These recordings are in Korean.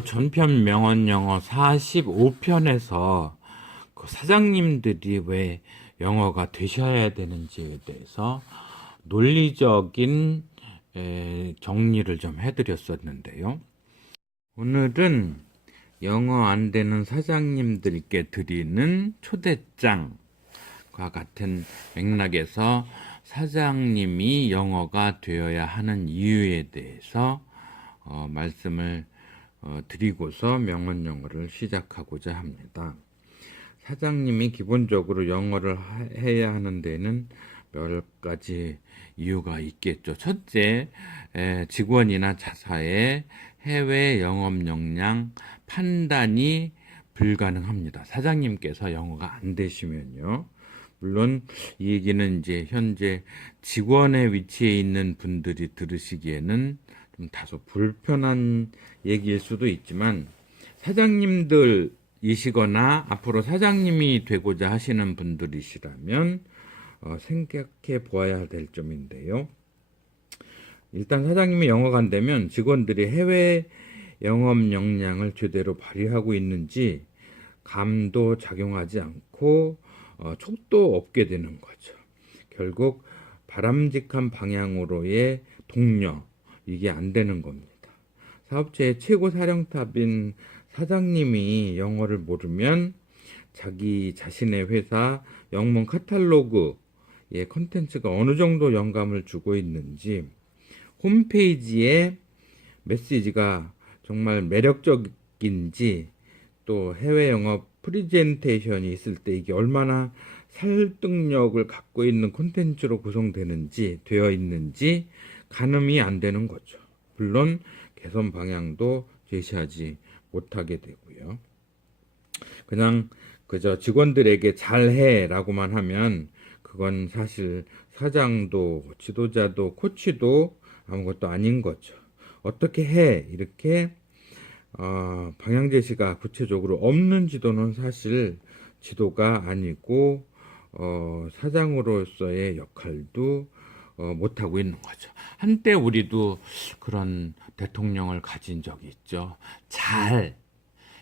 앞으로 전편 명언영어 45편에서 그 사장님들이 왜 영어가 되셔야 되는지에 대해서 논리적인 정리를 좀 해드렸었는데요. 오늘은 영어 안 되는 사장님들께 드리는 초대장과 같은 맥락에서 사장님이 영어가 되어야 하는 이유에 대해서 말씀을 드리고서 명언 영어를 시작하고자 합니다. 사장님이 기본적으로 영어를 해야 하는 데는 몇 가지 이유가 있겠죠. 첫째, 직원이나 자사의 해외 영업 역량 판단이 불가능합니다. 사장님께서 영어가 안 되시면요. 물론 이 얘기는 이제 현재 직원의 위치에 있는 분들이 들으시기에는 좀 다소 불편한 얘기일 수도 있지만, 사장님들이시거나 앞으로 사장님이 되고자 하시는 분들이시라면 생각해 보아야 될 점인데요. 일단 사장님이 영어가 안 되면 직원들이 해외 영업 역량을 제대로 발휘하고 있는지 감도 작용하지 않고 촉도 없게 되는 거죠. 결국 바람직한 방향으로의 동력, 이게 안 되는 겁니다. 사업체의 최고 사령탑인 사장님이 영어를 모르면 자기 자신의 회사 영문 카탈로그의 컨텐츠가 어느 정도 영감을 주고 있는지, 홈페이지에 메시지가 정말 매력적인지, 또 해외 영업 프리젠테이션이 있을 때 이게 얼마나 설득력을 갖고 있는 콘텐츠로 되어 있는지 가늠이 안 되는 거죠. 물론 개선 방향도 제시하지 못하게 되고요. 그저 직원들에게 잘해 라고만 하면 그건 사실 사장도 지도자도 코치도 아무것도 아닌 거죠. 어떻게 해? 이렇게 방향 제시가 구체적으로 없는 지도는 사실 지도가 아니고 사장으로서의 역할도 못하고 있는 거죠. 한때 우리도 그런 대통령을 가진 적이 있죠. 잘,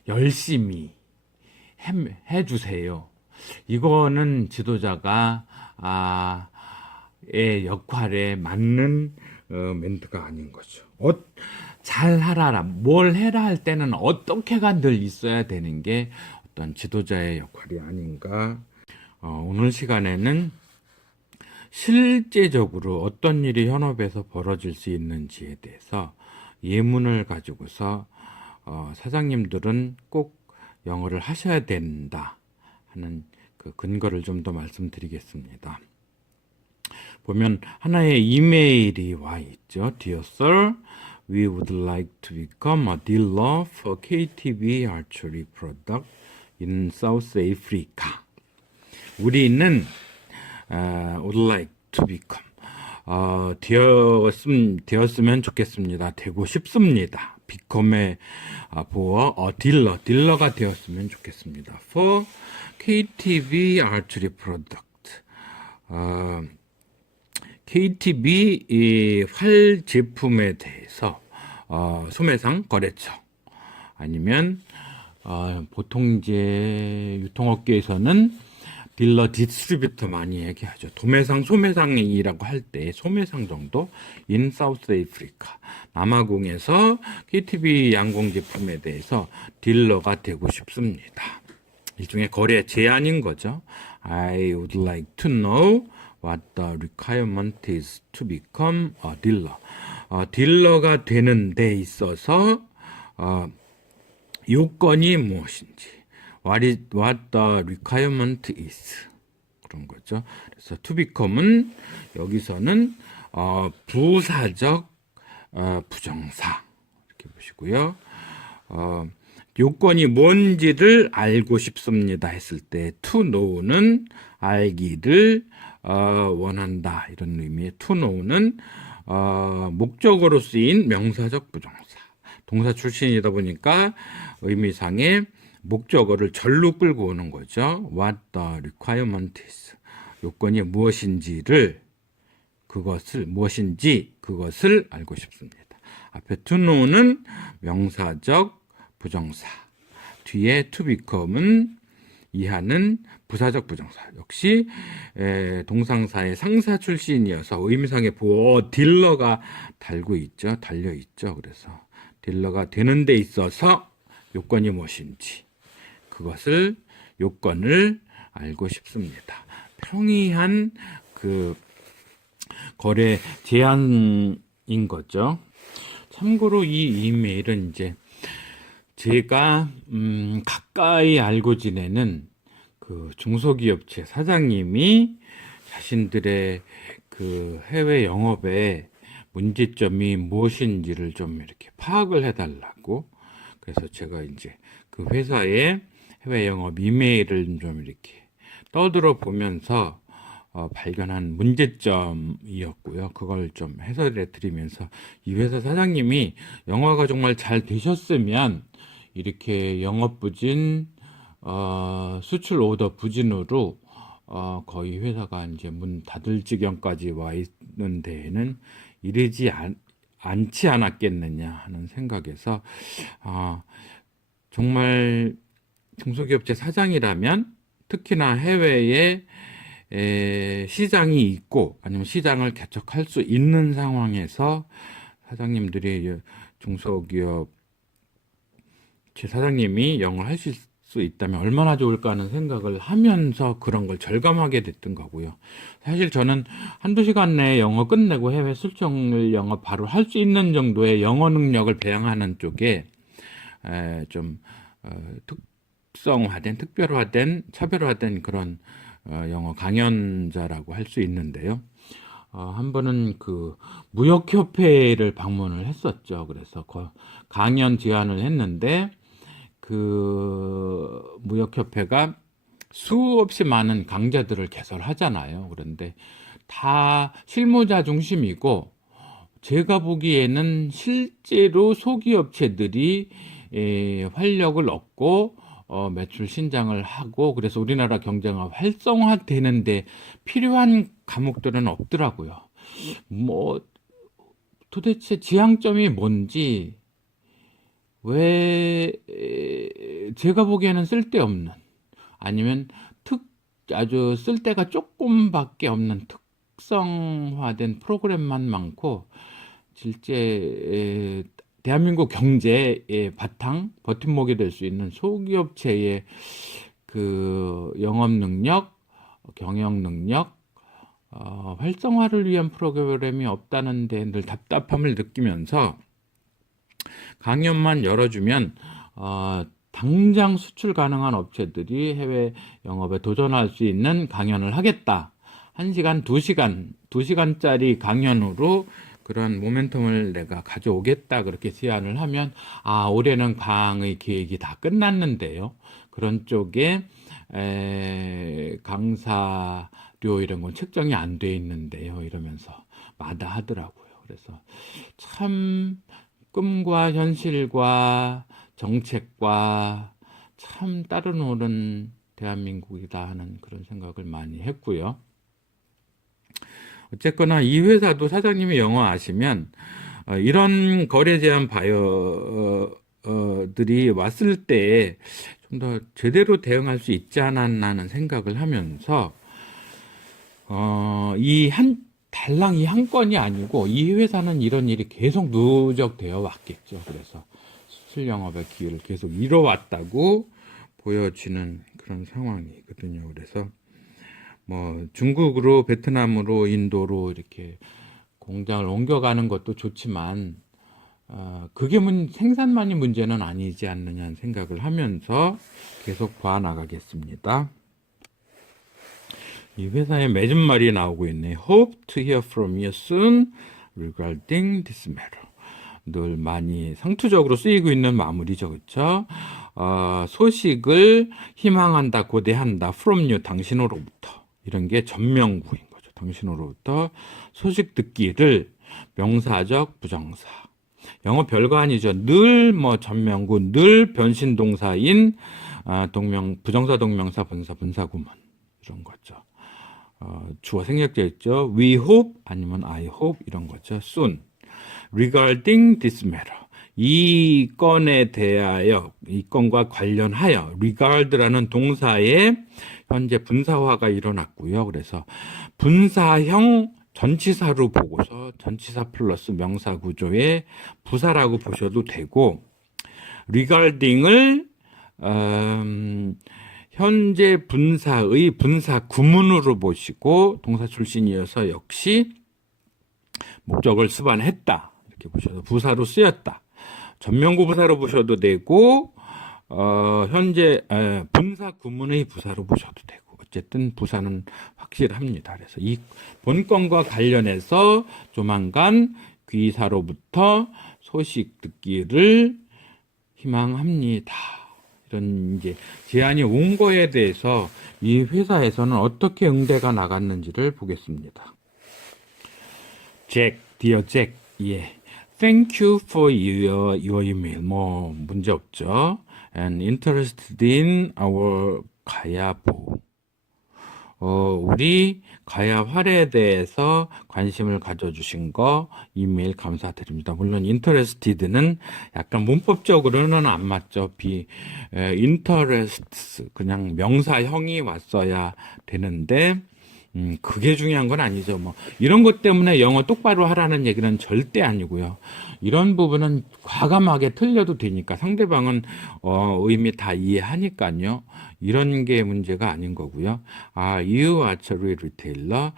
열심히 해주세요. 이거는 지도자가 의 역할에 맞는 멘트가 아닌 거죠. 잘 하라, 뭘 해라 할 때는 어떻게가 늘 있어야 되는 게 어떤 지도자의 역할이 아닌가. 오늘 시간에는 실제적으로 어떤 일이 현업에서 벌어질 수 있는지에 대해서 예문을 가지고서 사장님들은 꼭 영어를 하셔야 된다 하는 그 근거를 좀 더 말씀드리겠습니다. 보면 하나의 이메일이 와 있죠. Dear Sir, we would like to become a dealer for KTV archery product in South Africa. 우리는 would like to become 되었으면 좋겠습니다. 되고 싶습니다. become의 보어 딜러가 되었으면 좋겠습니다. for KTV archery product. KTV 이 활 제품에 대해서 소매상 거래처, 아니면 보통 이제 유통업계에서는 딜러 디스트리뷰터 많이 얘기하죠. 도매상, 소매상이라고 할 때 소매상 정도 인 사우스 아프리카, 남아공에서 KTV 양공 제품에 대해서 딜러가 되고 싶습니다. 일종의 거래 제안인 거죠. I would like to know what the requirement is to become a dealer. 딜러가 되는 데 있어서 요건이 무엇인지, what the requirement is, 그런 거죠. 그래서 to become은 여기서는 부사적 부정사 이렇게 보시고요. 요건이 뭔지를 알고 싶습니다 했을 때 to know는 알기를 원한다, 이런 의미의 to know는 목적어로 쓰인 명사적 부정사, 동사 출신이다 보니까 의미상의 목적어를 절로 끌고 오는 거죠. What the requirement is, 요건이 무엇인지 그것을 알고 싶습니다. 앞에 to know는 명사적 부정사, 뒤에 to become은 이하는 부사적 부정사. 역시 동상사의 상사 출신이어서 의미상의 딜러가 달려 있죠. 그래서 딜러가 되는 데 있어서 요건이 무엇인지 그것을 요건을 알고 싶습니다. 평이한 그 거래 제한인 거죠. 참고로 이 이메일은 이제 제가 가까이 알고 지내는 그 중소기업체 사장님이 자신들의 그 해외 영업에 문제점이 무엇인지를 좀 이렇게 파악을 해달라고, 그래서 제가 이제 그 회사의 해외 영업 이메일을 좀 이렇게 떠들어 보면서 발견한 문제점이었고요. 그걸 좀 해설해 드리면서 이 회사 사장님이 영어가 정말 잘 되셨으면 이렇게 영업 부진, 수출 오더 부진으로 거의 회사가 이제 문 닫을 지경까지 와 있는 데에는 이르지 않지 않았겠느냐 하는 생각에서 정말 중소기업체 사장이라면 특히나 해외에 시장이 있고 아니면 시장을 개척할 수 있는 상황에서 사장님들이 중소기업 제 사장님이 영어를 하실 수 있다면 얼마나 좋을까 하는 생각을 하면서 그런 걸 절감하게 됐던 거고요. 사실 저는 한두 시간 내에 영어 끝내고 해외 출장을 영어 바로 할 수 있는 정도의 영어 능력을 배양하는 쪽에 좀 특성화된, 특별화된, 차별화된 그런 영어 강연자라고 할 수 있는데요. 한 번은 그 무역협회를 방문을 했었죠. 그래서 강연 제안을 했는데 그 무역협회가 수없이 많은 강좌들을 개설하잖아요. 그런데 다 실무자 중심이고 제가 보기에는 실제로 소기업체들이 활력을 얻고 매출 신장을 하고 그래서 우리나라 경제가 활성화되는데 필요한 과목들은 없더라고요. 뭐 도대체 지향점이 뭔지, 왜 제가 보기에는 쓸데없는 아니면 아주 쓸데가 조금밖에 없는 특성화된 프로그램만 많고 실제 대한민국 경제의 바탕, 버팀목이 될 수 있는 소기업체의 그 영업 능력, 경영 능력, 활성화를 위한 프로그램이 없다는 데 늘 답답함을 느끼면서 강연만 열어주면 당장 수출 가능한 업체들이 해외 영업에 도전할 수 있는 강연을 하겠다. 1시간, 2시간짜리 강연으로 그런 모멘텀을 내가 가져오겠다 그렇게 제안을 하면 올해는 방의 계획이 다 끝났는데요. 그런 쪽에 강사료 이런 건 책정이 안 돼 있는데요. 이러면서 마다하더라고요. 그래서 참 꿈과 현실과 정책과 참 따르노는 대한민국이다 하는 그런 생각을 많이 했고요. 어쨌거나 이 회사도 사장님이 영어 아시면 이런 거래 제한 바이어들이 왔을 때 좀 더 제대로 대응할 수 있지 않았나는 생각을 하면서 달랑 이 한 건이 아니고 이 회사는 이런 일이 계속 누적되어 왔겠죠. 그래서 수출 영업의 기회를 계속 잃어왔다고 보여지는 그런 상황이거든요. 그래서 뭐 중국으로, 베트남으로, 인도로 이렇게 공장을 옮겨가는 것도 좋지만 그게 생산만이 문제는 아니지 않느냐는 생각을 하면서 계속 봐나가겠습니다. 이 회사에 맺은 말이 나오고 있네요. Hope to hear from you soon regarding this matter. 늘 많이 상투적으로 쓰이고 있는 마무리죠. 그렇죠? 소식을 희망한다, 고대한다. from you, 당신으로부터. 이런 게 전명구인 거죠. 당신으로부터 소식 듣기를 명사적 부정사. 영어 별거 아니죠. 늘 전명구, 늘 변신동사인 부정사, 동명사, 본사, 분사구문 이런 거죠. 주어 생략자 있죠. We hope 아니면 I hope 이런 거죠. Soon. Regarding this matter. 이 건에 대하여, 이 건과 관련하여 regard라는 동사에 현재 분사화가 일어났고요. 그래서 분사형 전치사로 보고서 전치사 플러스 명사 구조의 부사라고 보셔도 되고, regarding을 현재 분사의 분사 구문으로 보시고 동사 출신이어서 역시 목적을 수반했다 이렇게 보셔도 부사로 쓰였다. 전면구 부사로 보셔도 되고 현재 분사 구문의 부사로 보셔도 되고 어쨌든 부사는 확실합니다. 그래서 이 본건과 관련해서 조만간 귀사로부터 소식 듣기를 희망합니다. 이런 이제 제안이 온 거에 대해서 이 회사에서는 어떻게 응대가 나갔는지를 보겠습니다. Jack, dear Jack, 예. Thank you for your email. 뭐 문제 없죠. And interested in our 가야보. 우리 가야 활에 대해서 관심을 가져주신 거 이메일 감사드립니다. 물론 interested는 약간 문법적으로는 안 맞죠. interests 그냥 명사형이 왔어야 되는데 그게 중요한 건 아니죠. 뭐 이런 것 때문에 영어 똑바로 하라는 얘기는 절대 아니고요. 이런 부분은 과감하게 틀려도 되니까 상대방은 의미 다 이해하니까요. 이런 게 문제가 아닌 거고요. you archery retailer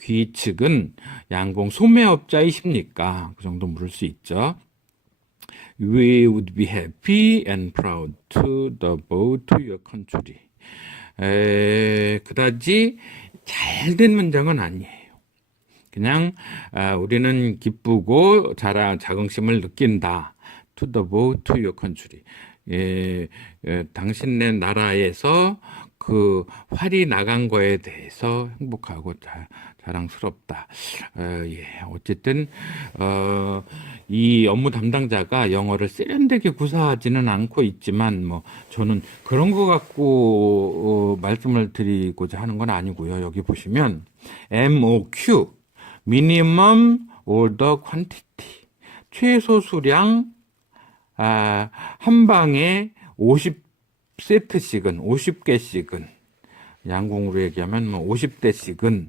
귀 측은 양봉 소매업자이십니까? 그 정도 물을 수 있죠. We would be happy and proud to devote to your country. 그다지 잘된 문장은 아니에요. 그냥 우리는 기쁘고 자긍심을 느낀다. To devote to your country. 당신네 나라에서 그 활이 나간 거에 대해서 행복하고 자랑스럽다. 어쨌든 이 업무 담당자가 영어를 세련되게 구사하지는 않고 있지만 뭐 저는 그런 거 갖고 말씀을 드리고자 하는 건 아니고요. 여기 보시면 MOQ Minimum Order Quantity 최소 수량 한 방에 50세트씩은 50개씩은 양궁으로 얘기하면 뭐 50대씩은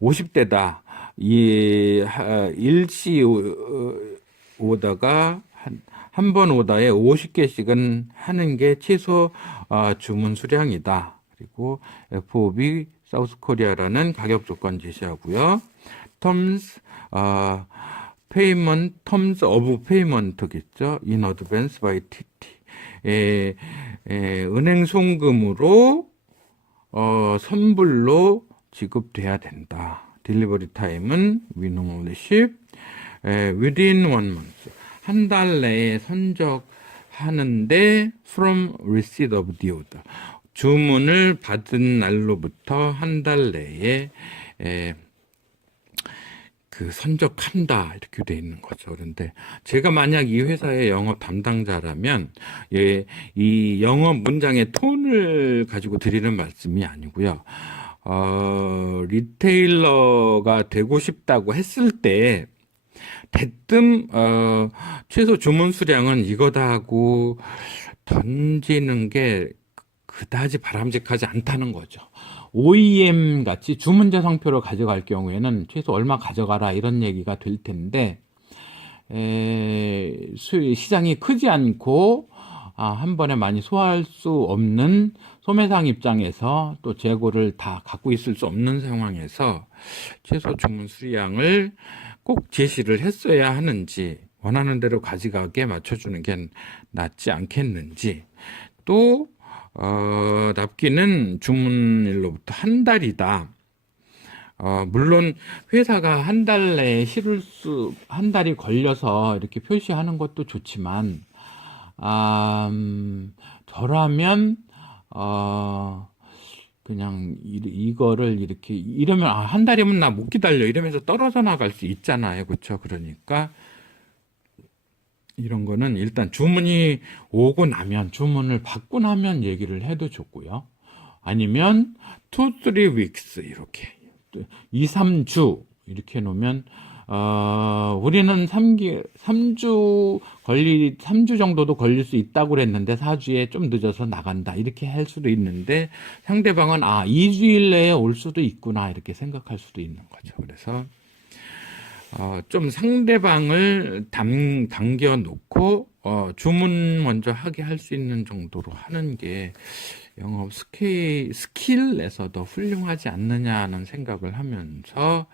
50대다. 이 일시 오다가 한 번 오다에 50개씩은 하는 게 최소 주문 수량이다. 그리고 FOB 사우스코리아라는 가격 조건 제시하고요. terms payment, terms of payment겠죠. in advance by TT. 은행 송금으로 선불로 지급돼야 된다. 딜리버리 타임은 we normally ship within 1 month. 한 달 내에 선적하는데 from receipt of the order. 주문을 받은 날로부터 한 달 내에 그 선적한다 이렇게 돼 있는 거죠. 그런데 제가 만약 이 회사의 영업 담당자라면 이 영업 문장의 톤을 가지고 드리는 말씀이 아니고요. 리테일러가 되고 싶다고 했을 때 대뜸 최소 주문 수량은 이거다 하고 던지는 게 그다지 바람직하지 않다는 거죠. OEM 같이 주문자 상표로 가져갈 경우에는 최소 얼마 가져가라 이런 얘기가 될 텐데 시장이 크지 않고 한 번에 많이 소화할 수 없는 소매상 입장에서 또 재고를 다 갖고 있을 수 없는 상황에서 최소 주문 수량을 꼭 제시를 했어야 하는지 원하는 대로 가져가게 맞춰주는 게 낫지 않겠는지 또 납기는 주문일로부터 한 달이다. 물론 회사가 한 달 내에 한 달이 걸려서 이렇게 표시하는 것도 좋지만 저라면 그냥 이거를 이렇게 이러면 한 달이면 나 못 기다려 이러면서 떨어져 나갈 수 있잖아요. 그렇죠? 그러니까 이런 거는 일단 주문이 오고 나면 주문을 받고 나면 얘기를 해도 좋고요. 아니면 2, 3 weeks 이렇게 2, 3주 이렇게 놓으면 우리는 3주 정도도 걸릴 수 있다고 그랬는데 4주에 좀 늦어서 나간다. 이렇게 할 수도 있는데 상대방은 2주일 내에 올 수도 있구나. 이렇게 생각할 수도 있는 거죠. 그래서 좀 상대방을 당겨 놓고 주문 먼저 하게 할 수 있는 정도로 하는 게 영업 스킬에서도 훌륭하지 않느냐는 생각을 하면서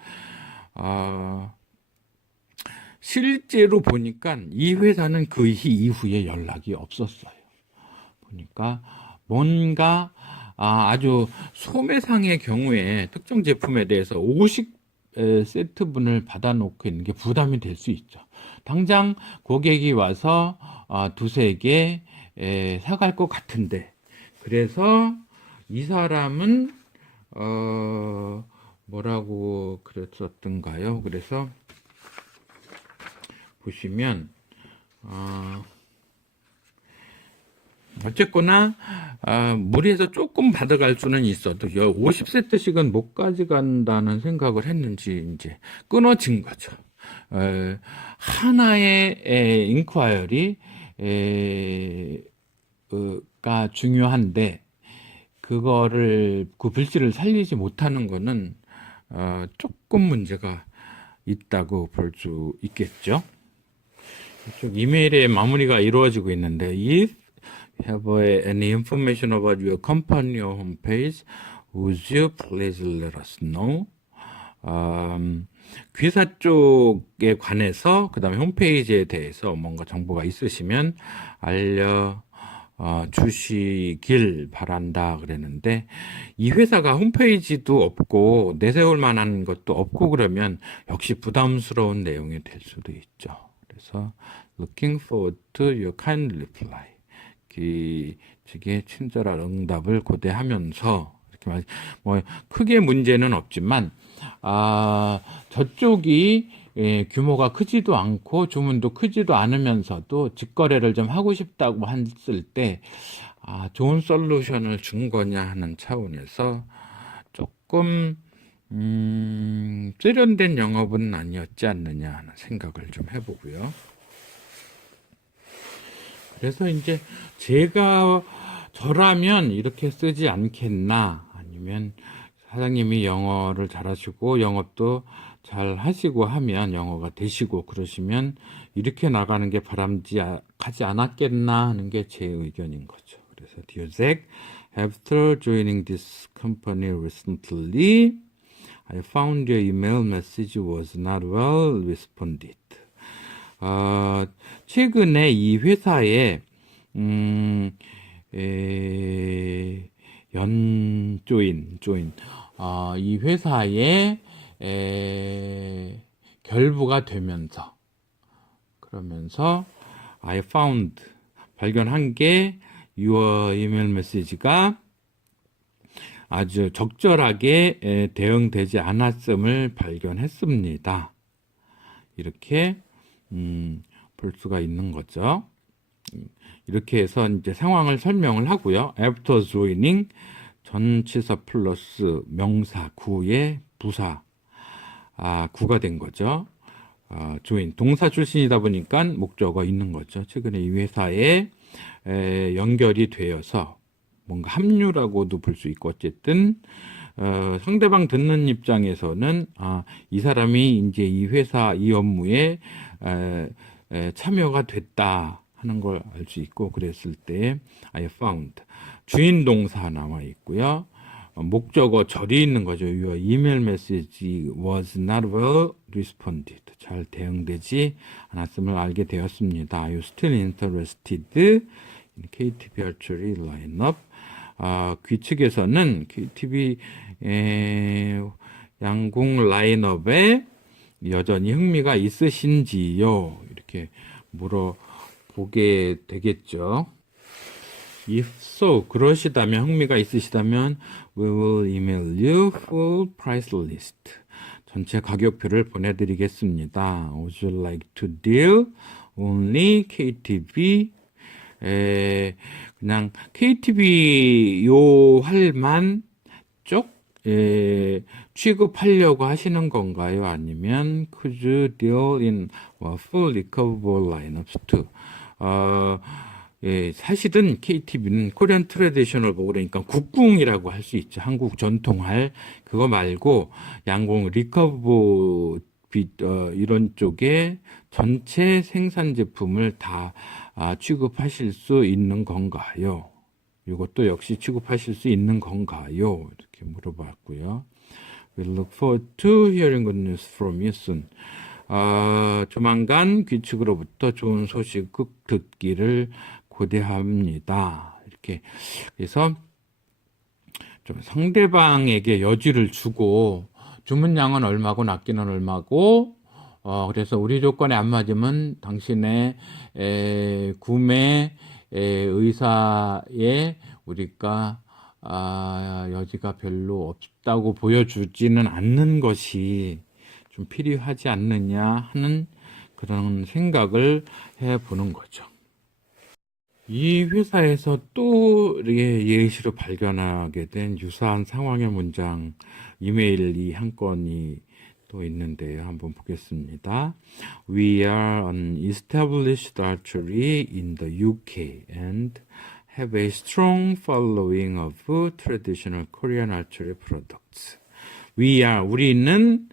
실제로 보니까 이 회사는 그 이후에 연락이 없었어요. 보니까 뭔가 아주 소매상의 경우에 특정 제품에 대해서 50세트분을 받아놓고 있는 게 부담이 될 수 있죠. 당장 고객이 와서 두세 개 사갈 것 같은데, 그래서 이 사람은 뭐라고 그랬었던가요? 그래서 보시면 어쨌거나 무리해서 조금 받아갈 수는 있어도 50세트씩은 못 가져간다는 생각을 했는지 이제 끊어진 거죠. 하나의 인콰이어리 가 중요한데 그거를 그 불씨를 살리지 못하는 거는 조금 문제가 있다고 볼 수 있겠죠. 이쪽 이메일의 마무리가 이루어지고 있는데 if you have any information about your company or homepage, would you please let us know? 귀사 쪽에 관해서 그 다음에 홈페이지에 대해서 뭔가 정보가 있으시면 주시길 바란다 그랬는데 이 회사가 홈페이지도 없고 내세울 만한 것도 없고 그러면 역시 부담스러운 내용이 될 수도 있죠. 그래서 looking forward to your kind reply. 측의 친절한 응답을 고대하면서 이렇게 뭐 크게 문제는 없지만 저쪽이 규모가 크지도 않고 주문도 크지도 않으면서도 직거래를 좀 하고 싶다고 했을 때 좋은 솔루션을 준 거냐 하는 차원에서 조금 세련된 영업은 아니었지 않느냐 하는 생각을 좀 해보고요. 그래서 이제 저라면 이렇게 쓰지 않겠나, 아니면 사장님이 영어를 잘하시고 영업도 잘 하시고 하면 영어가 되시고 그러시면 이렇게 나가는 게 바람직하지 않았겠나 하는 게 제 의견인 거죠. 그래서 Dear Zach, after joining this company recently, I found your email message was not well responded. 최근에 이 회사에 이 회사에 결부가 되면서 그러면서 I found 발견한 게 your email message가 아주 적절하게 대응되지 않았음을 발견했습니다. 이렇게 볼 수가 있는 거죠. 이렇게 해서 이제 상황을 설명을 하고요. After joining 전치사 플러스 명사 구의 부사 구가 된 거죠. join 동사 출신이다 보니까 목적어가 있는 거죠. 최근에 이 회사에 연결이 되어서 뭔가 합류라고도 볼 수 있고 어쨌든 상대방 듣는 입장에서는 이 사람이 이제 이 회사 이 업무에 참여가 됐다 하는 걸 알 수 있고 그랬을 때 I found 주인 동사 나와 있고요. 목적어 절이 있는 거죠. Your email message was not well responded. 잘 대응되지 않았음을 알게 되었습니다. Are you still interested in KTB Archery lineup? 귀측에서는 KTB 양궁 라인업에 여전히 흥미가 있으신지요? 이렇게 물어보게 되겠죠. If so, 그러시다면 흥미가 있으시다면 we will email you full price list. 전체 가격표를 보내드리겠습니다. Would you like to deal only KTB? 그냥 KTB 요 할만 쪽 취급하려고 하시는 건가요? 아니면 could you deal in full recoverable lineups too? 사실은 KTV는 코리안 트래디셔널 보고 그러니까 국궁이라고 할 수 있죠. 한국 전통할 그거 말고 양궁 리커버 이런 쪽에 전체 생산 제품을 다 취급하실 수 있는 건가요? 이것도 역시 취급하실 수 있는 건가요? 이렇게 물어봤고요. We look forward to hearing good news from you soon. 조만간 귀측으로부터 좋은 소식 듣기를 고대합니다. 이렇게 그래서 좀 상대방에게 여지를 주고 주문량은 얼마고 납기는 얼마고 그래서 우리 조건에 안 맞으면 당신의 구매 의사에 우리가 여지가 별로 없다고 보여주지는 않는 것이 좀 필요하지 않느냐 하는 그런 생각을 해보는 거죠. 이 회사에서 또 예시로 발견하게 된 유사한 상황의 문장 이메일이 한 건이 또 있는데요. 한번 보겠습니다. We are an established archery in the UK and have a strong following of traditional Korean archery products. 우리는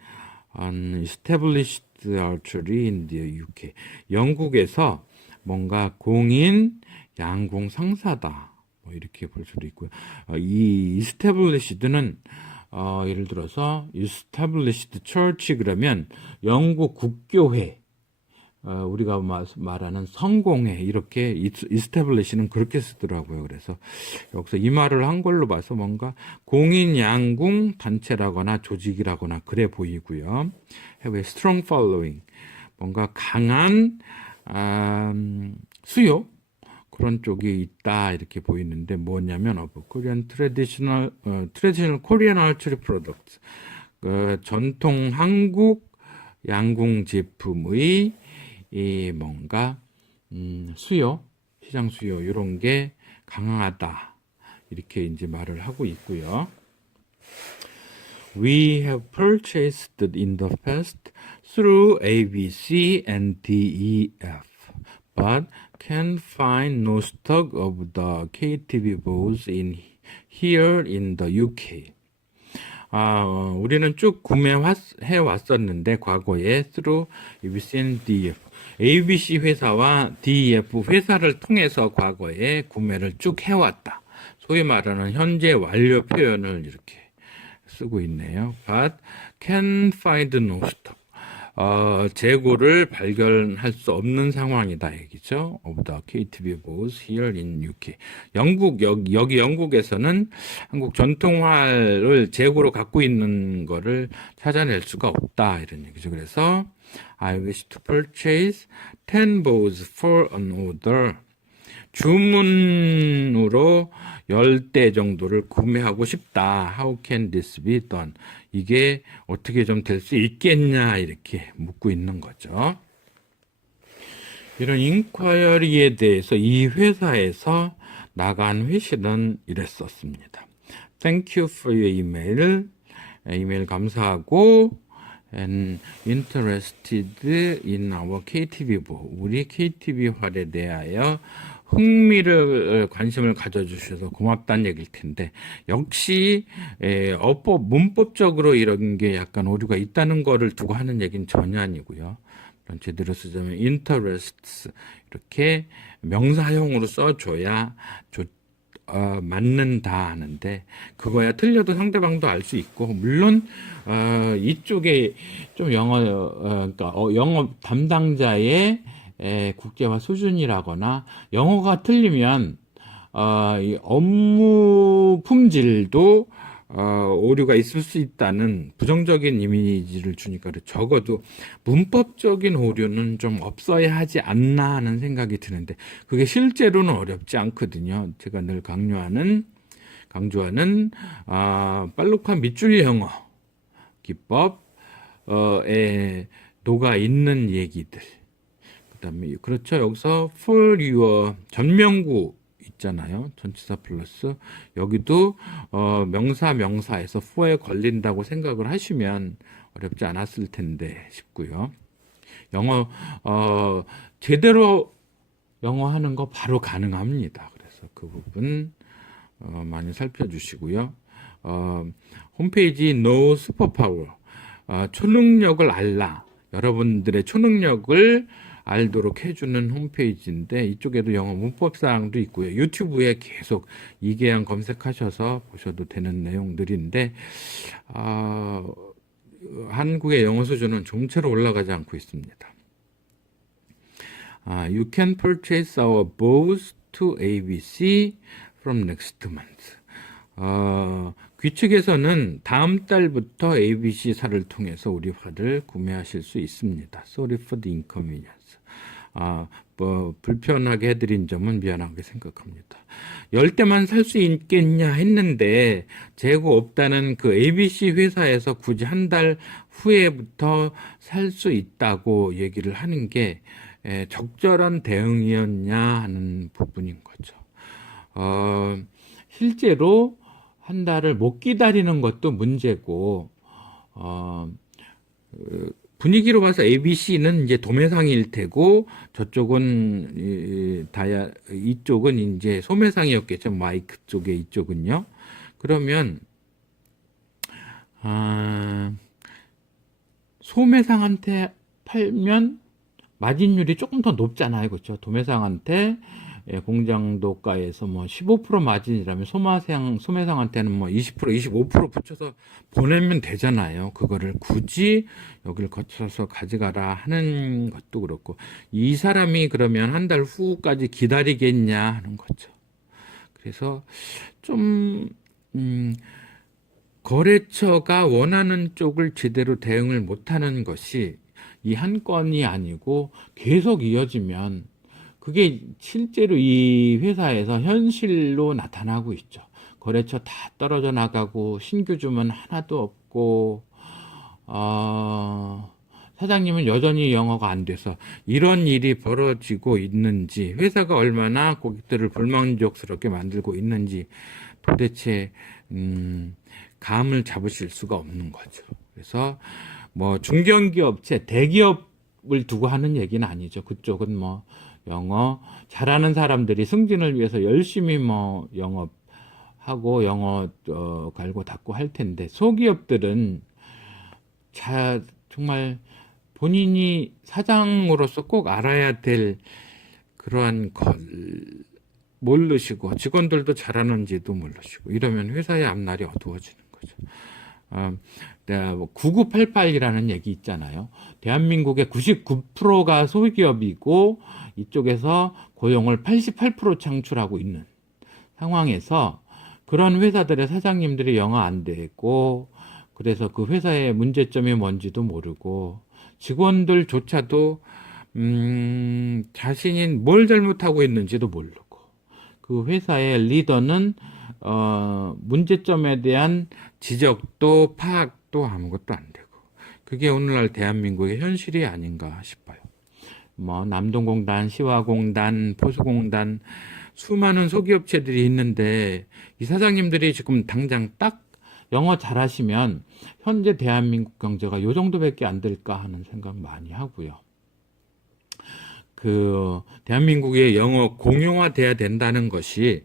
an established archery in the UK. 영국에서 뭔가 공인 양궁 상사다. 뭐 이렇게 볼 수도 있고요. 이 established는 예를 들어서 established church 그러면 영국 국교회, 우리가 말하는 성공회 이렇게 establish는 그렇게 쓰더라고요. 그래서 여기서 이 말을 한 걸로 봐서 뭔가 공인 양궁 단체라거나 조직이라거나 그래 보이고요. have a strong following, 뭔가 강한 수요 그런 쪽이 있다 이렇게 보이는데 뭐냐면 Korean traditional Korean archery products, 전통 한국 양궁 제품의 이 뭔가 수요, 시장 수요 이런 게 강하다 이렇게 이제 말을 하고 있고요. We have purchased in the past through ABC and DEF, but can find no stock of the KTV balls here in the UK. 우리는 쭉 구매해 왔었는데 과거에 through ABC and DEF, ABC 회사와 DEF 회사를 통해서 과거에 구매를 쭉 해왔다. 소위 말하는 현재 완료 표현을 이렇게 쓰고 있네요. But can find no stock. 재고를 발견할 수 없는 상황이다 얘기죠. Of the KTV balls here in UK. 여기 영국에서는 한국 전통화를 재고로 갖고 있는 거를 찾아낼 수가 없다 이런 얘기죠. 그래서 I wish to purchase 10 balls for an order. 주문으로 10대 정도를 구매하고 싶다. How can this be done? 이게 어떻게 좀 될 수 있겠냐 이렇게 묻고 있는 거죠. 이런 인콰이어리에 대해서 이 회사에서 나간 회신은 이랬었습니다. Thank you for your email. 이메일 감사하고 and interested in our KTV ball. 우리 KTV활에 대하여 관심을 가져주셔서 고맙다는 얘기일 텐데, 역시, 문법적으로 이런 게 약간 오류가 있다는 거를 두고 하는 얘기는 전혀 아니고요. 제대로 쓰자면, interests, 이렇게 명사형으로 써줘야 맞는다 하는데, 그거야 틀려도 상대방도 알 수 있고, 물론, 이쪽에 좀 그러니까 영업 담당자의 국제화 수준이라거나 영어가 틀리면 이 업무 품질도 오류가 있을 수 있다는 부정적인 이미지를 주니까 적어도 문법적인 오류는 좀 없어야 하지 않나 하는 생각이 드는데 그게 실제로는 어렵지 않거든요. 제가 늘 강조하는 빨룩한 밑줄 영어 기법에 녹아 있는 얘기들. 그다음에 그렇죠. 여기서 for your 전명구 있잖아요. 전치사 플러스. 여기도 명사에서 for에 걸린다고 생각을 하시면 어렵지 않았을 텐데 싶고요. 영어 제대로 영어 하는 거 바로 가능합니다. 그래서 그 부분 많이 살펴주시고요. 홈페이지 No Superpower 초능력을 알라. 여러분들의 초능력을 알도록 해주는 홈페이지인데 이쪽에도 영어 문법사항도 있고요. 유튜브에 계속 이계양 검색하셔서 보셔도 되는 내용들인데 한국의 영어 수준은 좀처럼 올라가지 않고 있습니다. You can purchase our bows to ABC from next month. 귀측에서는 다음 달부터 ABC사를 통해서 우리 화를 구매하실 수 있습니다. Sorry for the inconvenience. 불편하게 해드린 점은 미안하게 생각합니다. 10대만 살 수 있겠냐 했는데 재고 없다는 그 ABC 회사에서 굳이 한 달 후에부터 살 수 있다고 얘기를 하는 게 적절한 대응이었냐 하는 부분인 거죠. 실제로 한 달을 못 기다리는 것도 문제고, 분위기로 봐서 ABC는 이제 도매상일 테고, 저쪽은, 이쪽은 이제 소매상이었겠죠. 마이크 쪽에 이쪽은요. 그러면, 소매상한테 팔면 마진율이 조금 더 높잖아요. 그렇죠. 도매상한테 공장도가에서 뭐 15% 마진이라면 소매상한테는 뭐 20%, 25% 붙여서 보내면 되잖아요. 그거를 굳이 여기를 거쳐서 가져가라 하는 것도 그렇고, 이 사람이 그러면 한 달 후까지 기다리겠냐 하는 거죠. 그래서 좀 거래처가 원하는 쪽을 제대로 대응을 못하는 것이 이 한 건이 아니고 계속 이어지면 그게 실제로 이 회사에서 현실로 나타나고 있죠. 거래처 다 떨어져 나가고 신규 주문 하나도 없고 사장님은 여전히 영어가 안 돼서 이런 일이 벌어지고 있는지, 회사가 얼마나 고객들을 불만족스럽게 만들고 있는지 도대체 감을 잡으실 수가 없는 거죠. 그래서 뭐 중견기업체, 대기업을 두고 하는 얘기는 아니죠. 그쪽은 뭐 영어 잘하는 사람들이 승진을 위해서 열심히 뭐 영업하고 영어 갈고 닦고 할 텐데, 소기업들은 정말 본인이 사장으로서 꼭 알아야 될 그러한 걸 모르시고, 직원들도 잘하는지도 모르시고, 이러면 회사의 앞날이 어두워지는 거죠. 9988이라는 얘기 있잖아요. 대한민국의 99%가 소기업이고 이쪽에서 고용을 88% 창출하고 있는 상황에서 그런 회사들의 사장님들이 영어 안 되고, 그래서 그 회사의 문제점이 뭔지도 모르고, 직원들조차도 자신이 뭘 잘못하고 있는지도 모르고, 그 회사의 리더는 문제점에 대한 지적도 파악도 아무것도 안 되고, 그게 오늘날 대한민국의 현실이 아닌가 싶어요. 뭐 남동공단, 시화공단, 포수공단, 수많은 소기업체들이 있는데 이 사장님들이 지금 당장 딱 영어 잘하시면 현재 대한민국 경제가 요 정도밖에 안 될까 하는 생각 많이 하고요. 대한민국의 영어 공용화돼야 된다는 것이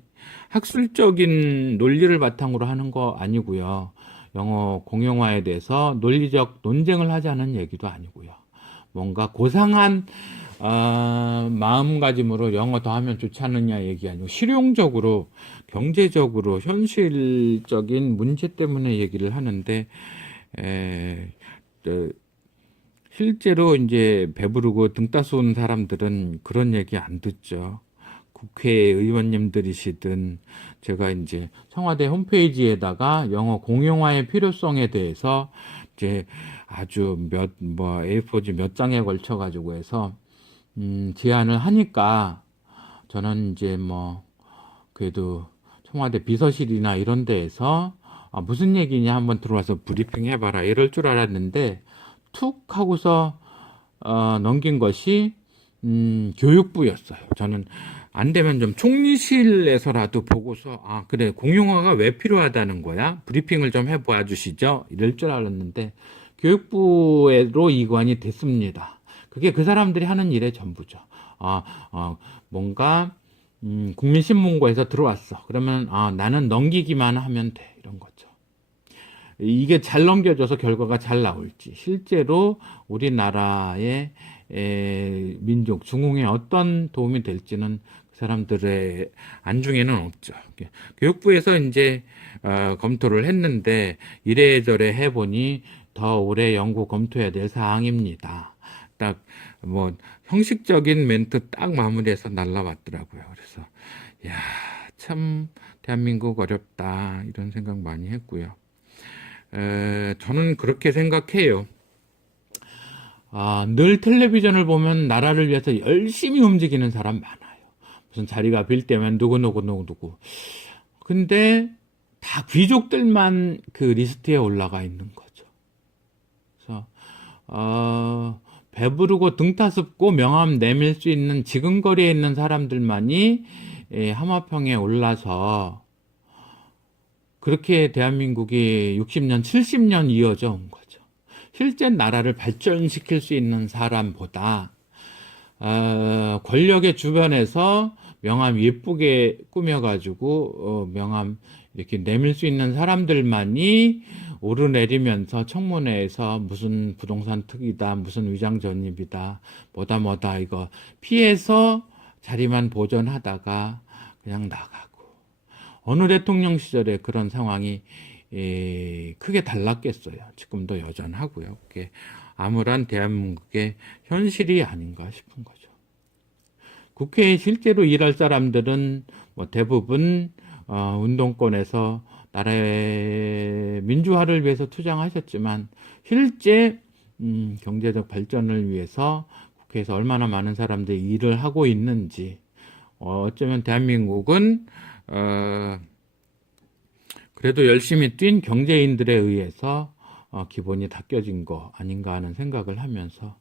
학술적인 논리를 바탕으로 하는 거 아니고요. 영어 공용화에 대해서 논리적 논쟁을 하자는 얘기도 아니고요. 뭔가 고상한 마음가짐으로 영어 더 하면 좋지 않느냐 얘기 아니고, 실용적으로 경제적으로 현실적인 문제 때문에 얘기를 하는데, 실제로 이제 배부르고 등 따스운 사람들은 그런 얘기 안 듣죠. 국회의원님들이시든, 제가 이제 청와대 홈페이지에다가 영어 공용화의 필요성에 대해서 이제 아주 A4지 몇 장에 걸쳐 가지고 해서 제안을 하니까, 저는 이제 그래도 청와대 비서실이나 이런 데에서 무슨 얘기냐 한번 들어와서 브리핑 해봐라 이럴 줄 알았는데, 툭 하고서 넘긴 것이 교육부였어요. 저는 안 되면 좀 총리실에서라도 보고서, 아, 그래, 공용어가 왜 필요하다는 거야? 브리핑을 좀 해봐 주시죠? 이럴 줄 알았는데, 교육부로 이관이 됐습니다. 그게 그 사람들이 하는 일의 전부죠. 뭔가, 국민신문고에서 들어왔어. 그러면, 나는 넘기기만 하면 돼. 이런 거죠. 이게 잘 넘겨져서 결과가 잘 나올지, 실제로 우리나라의 민족, 중흥에 어떤 도움이 될지는 그 사람들의 안중에는 없죠. 교육부에서 이제 검토를 했는데 이래저래 해보니 더 오래 연구 검토해야 될 사항입니다. 딱 뭐 형식적인 멘트 딱 마무리해서 날라왔더라고요. 그래서 야, 참 대한민국 어렵다 이런 생각 많이 했고요. 저는 그렇게 생각해요. 늘 텔레비전을 보면 나라를 위해서 열심히 움직이는 사람 많아요. 무슨 자리가 빌 때면 누구. 근데 다 귀족들만 그 리스트에 올라가 있는 거죠. 그래서 배부르고 등타습고 명함 내밀 수 있는 지근거리에 있는 사람들만이 하마평에 올라서 그렇게 대한민국이 60년, 70년 이어져 온 거죠. 실제 나라를 발전시킬 수 있는 사람보다 권력의 주변에서 명함 예쁘게 꾸며가지고 명함 이렇게 내밀 수 있는 사람들만이 오르내리면서 청문회에서 무슨 부동산 특이다, 무슨 위장 전입이다, 뭐다 이거 피해서 자리만 보존하다가 그냥 나가고. 어느 대통령 시절에 그런 상황이 크게 달랐겠어요. 지금도 여전하고요. 그게 암울한 대한민국의 현실이 아닌가 싶은 거죠. 국회에 실제로 일할 사람들은 뭐 대부분 운동권에서 나라의 민주화를 위해서 투쟁하셨지만 실제 경제적 발전을 위해서 국회에서 얼마나 많은 사람들이 일을 하고 있는지 어쩌면 대한민국은 그래도 열심히 뛴 경제인들에 의해서 기본이 닦여진 거 아닌가 하는 생각을 하면서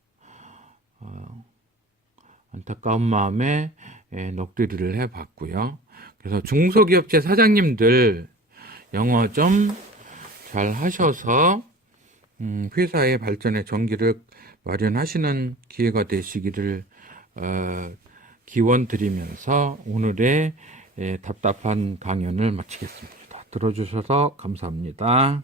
안타까운 마음에 넋두리를 해봤고요. 그래서 중소기업체 사장님들 영어 좀 잘 하셔서 회사의 발전에 전기를 마련하시는 기회가 되시기를 기원 드리면서 오늘의 답답한 강연을 마치겠습니다. 들어주셔서 감사합니다.